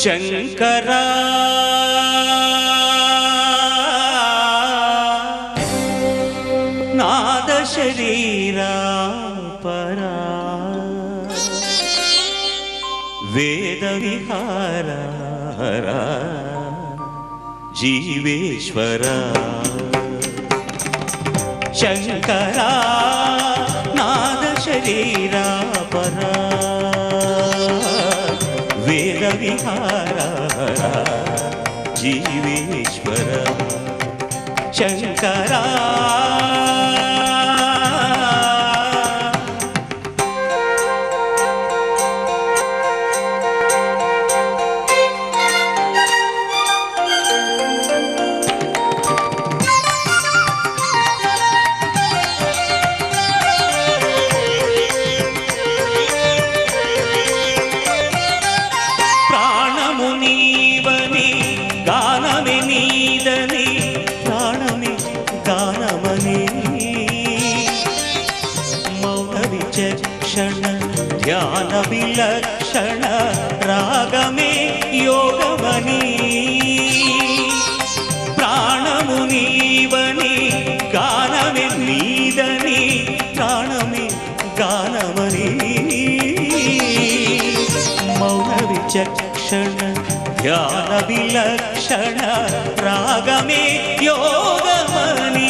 శంకరా నాద శరీరా పరా వేద విహారా జీవేశ్వరా శంకరా నాద శరీరా పరా వేద విహారా జీవేశ్వరా శంకరా ध्यान विलक्षण रागमे योगमनी प्राणमुनीवनी गानमे नीदनी प्राणमे गानमनी मौन विचक्षण ध्यान विलक्षण रागमे योगमनी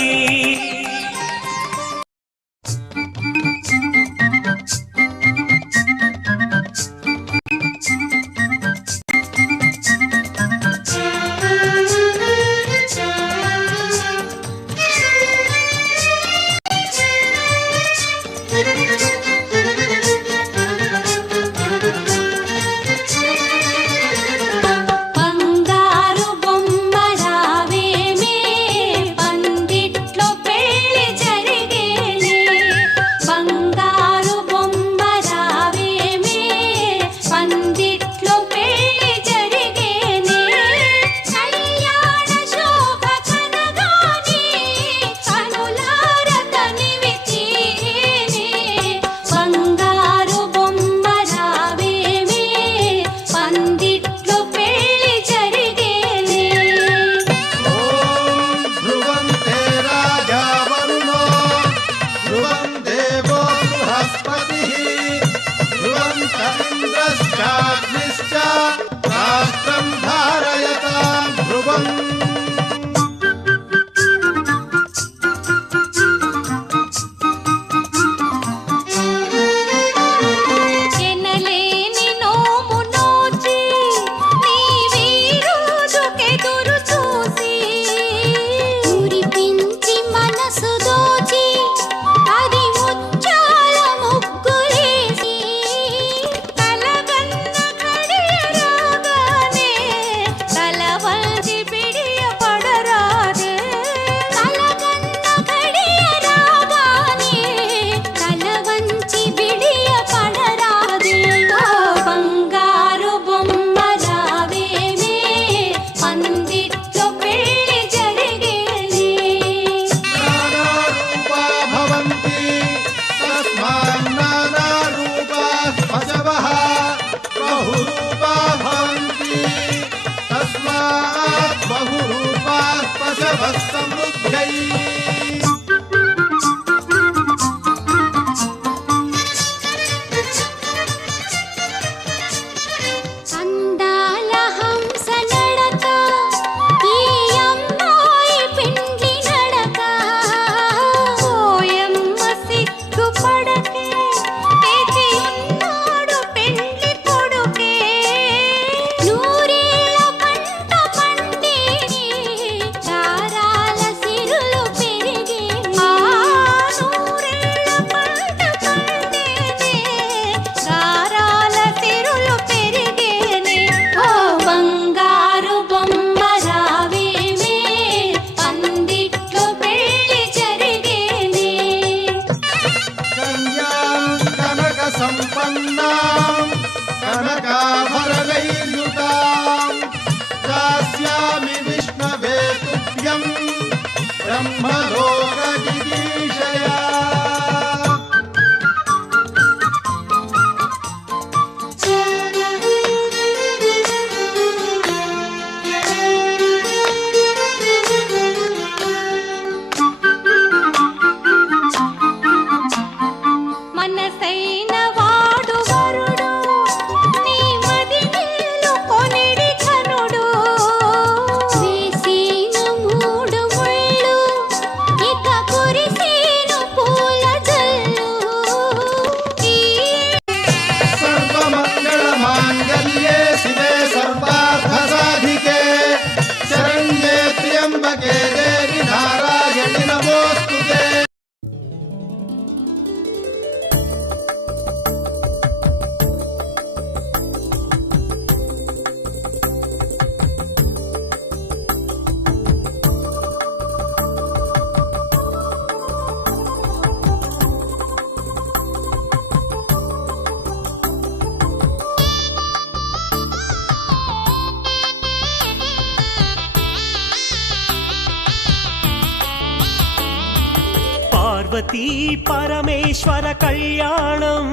పార్వతీ పరమేశ్వర కళ్యాణం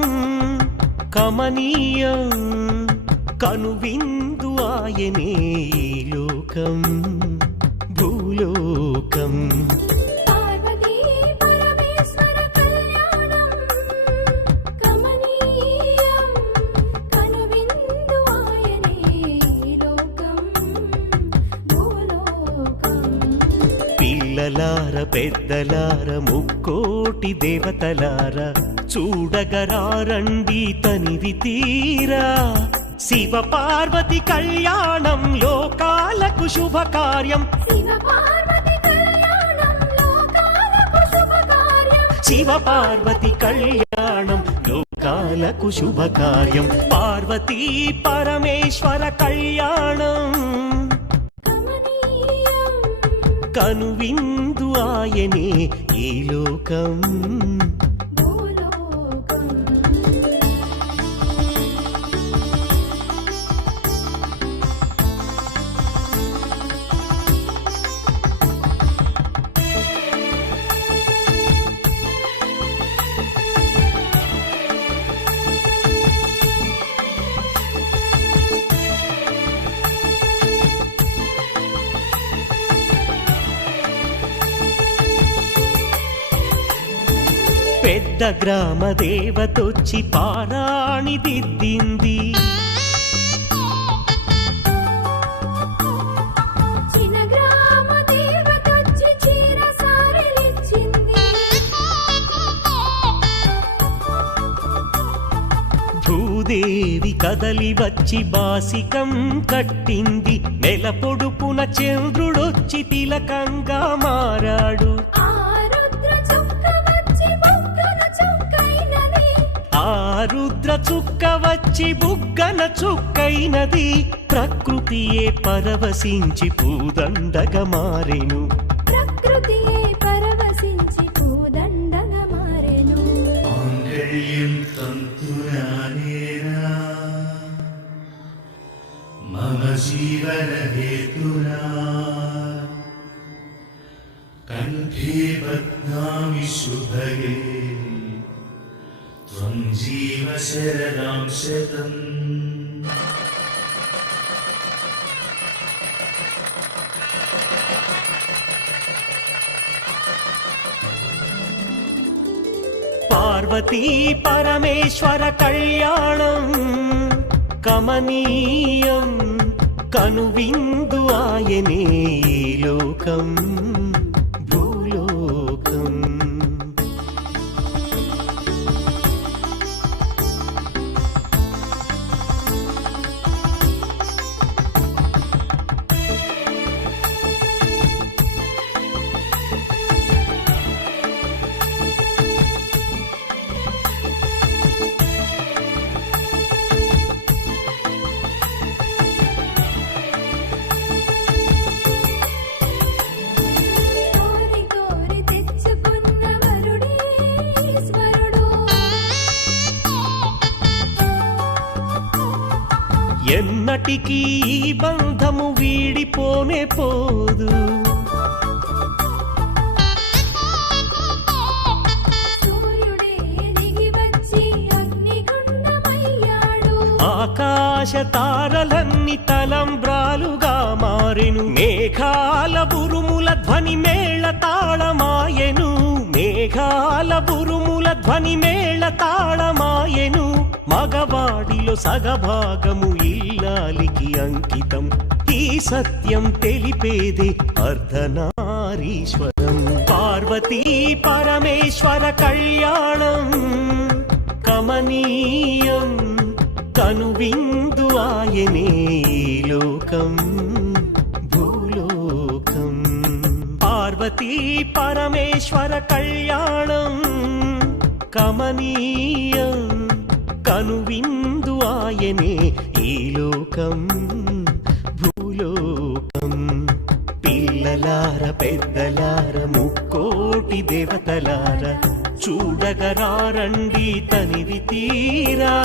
కమనీయం కనువిందు ఆయనే ఈ లోకం భూలోకం. పిల్లలార పెద్దలార ముక్కోటి దేవతలార చూడగరారండి తనివి తీరా. శివ పార్వతి కళ్యాణం లోకాలకు శుభకార్యం. శివ పార్వతి కళ్యాణం లోకాలకు శుభకార్యం. పార్వతీ పరమేశ్వర కళ్యాణం కనువిందు ఆయనే ఈ లోకం. పెద్ద గ్రామ దేవతొచ్చి పారాణి దిద్దింది. చిన్న గ్రామ దేవతొచ్చి చీర సారెలిచ్చింది. భూదేవి కదలి వచ్చి బాసికం కట్టింది. నెల పొడుపున చంద్రుడొచ్చి తిలకంగా మారాడు. రుద్ర చుక్క వచ్చి బుగ్గన చుక్కైనది. ప్రకృతియే పరవశించి పూదండగా మారెను. ప్రకృతియే పరవశించి పూదండగా మారెను. మాంగళ్యం తంతునానేనా మమ జీవన హేతునా కంఠే బధ్నామి శుభగే త్వం జీవ శరదాం శతం. పార్వతీ పరమేశ్వర కళ్యాణం కమనీయం కనువిందు ఆయనే ఈ లోకం భూలోకం. ఎన్నటికీ ఈ బంధము వీడిపోనే పోదు. ఆకాశ తారలన్నీ తలంబ్రాలుగా మారెను. మేఘాల బురుముల ధ్వని మేళ తాళమాయెను. మేఘాల బురుముల ధ్వని మేళ తాళమాయెను. మగవాడిలో సగభాగము ఇల్లాలికి అంకితం. ఈ సత్యం తెలిపేదే అర్ధనారీశ్వరం. పార్వతీ పరమేశ్వర కళ్యాణం కమనీయం కనువిందు ఆయనే ఈ లోకం భూలోకం. పార్వతీ పరమేశ్వర కళ్యాణం కమనీయం కనువిందు ఆయనే ఈ లోకం భూలోకం. పిల్లలార పెద్దలార ముక్కోటి దేవతలార చూడగరారండి తనివి తీరా.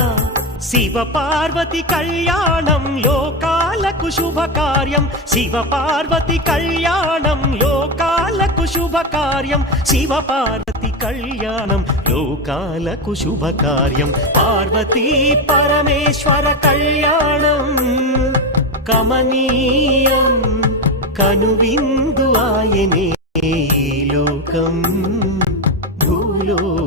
శివ పార్వతి కళ్యాణం లోకాలకు శుభకార్యం. శివ పార్వతి కళ్యాణం లోకాలకు శుభకార్యం. శివ పార్వతి కళ్యాణం లోకాలకు శుభకార్యం పార్వతీ పరమేశ్వర కళ్యాణం కమనీయం కనువిందు ఆయనే ఈ లోకం భూలోకం